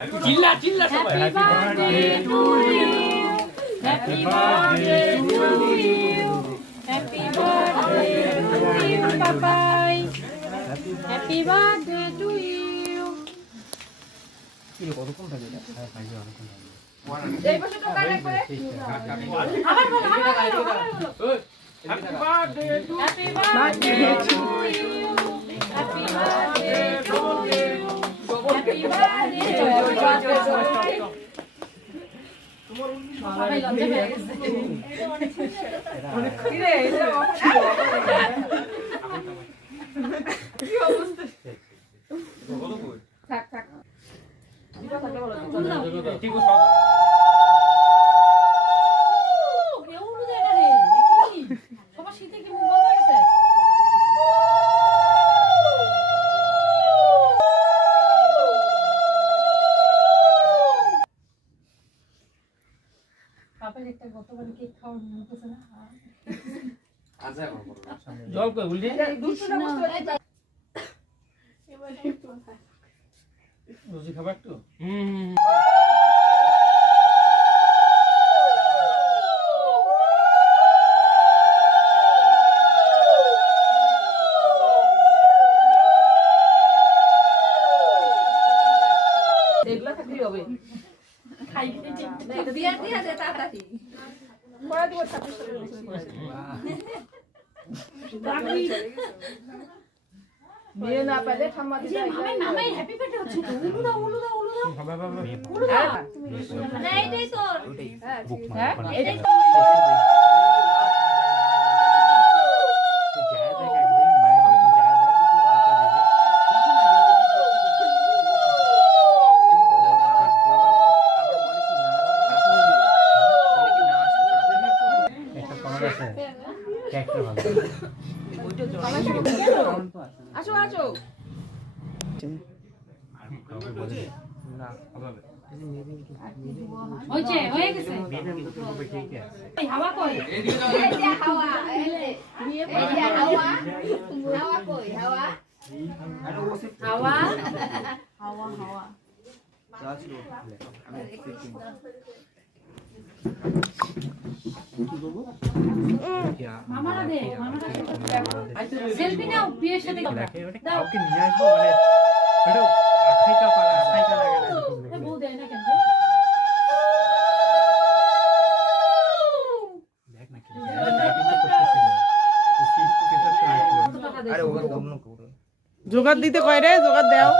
চিল্লা চিল্লা সবাই happy birthday to you happy birthday to you happy birthday to you Babai happy birthday to you কি কতক্ষণ থাকে এটা এই বছর তো কালে করে আবার বল happy birthday to happy birthday to you happy birthday to you happy birthday তোমার সবাই লজ্জা পেয়ে গেছে কি রে এটা কি অবস্থা থাক থাক দিবা থাকলে বলো ঠিক আছে এউলু দেখা রে কি সবার শীতে কি মুখ বন্ধ হয়ে গেছে পাপের একটা গতবার কেক খাওয়ার মনে হচ্ছে না আচ্ছা জল কই বললি দুশোটা বস্তু এবারে একটু রোজি খাবার একটু এগুলা থাকলেই হবে খাই খেতে ঠিক দিয়া দিয়া দে তাড়াতাড়ি পড়া দিব ছাত্র বিয়ে না পেলে ঠাম্মা দিছে আমার নামে হ্যাপি বার্থডে হচ্ছে তো উলু দাও বাবা উলু দাও না এইটাই তোর হ্যাঁ এইটাই তো যায় দেখ একদিন मैं যায় দেখ তো বাচ্চা দেখে আসো আসো হয়েছে হয়ে গেছে হাওয়া কই হাওয়া হাওয়া হাওয়া কই হাওয়া হাওয়া হাওয়া হাওয়া মামারা দে মামারা সেলফি নাও বিয়ের সাথে দাও ওকে নিয়ে আসবো মানে এটা আখাইকা পালা আখাইকা লাগে না এ বউ দেয় না কেন দেখ না কি টাইপিং তো করতেছিল আরে ওর অন্য জোগাড় দিতে কয় রে জোগাড় দাও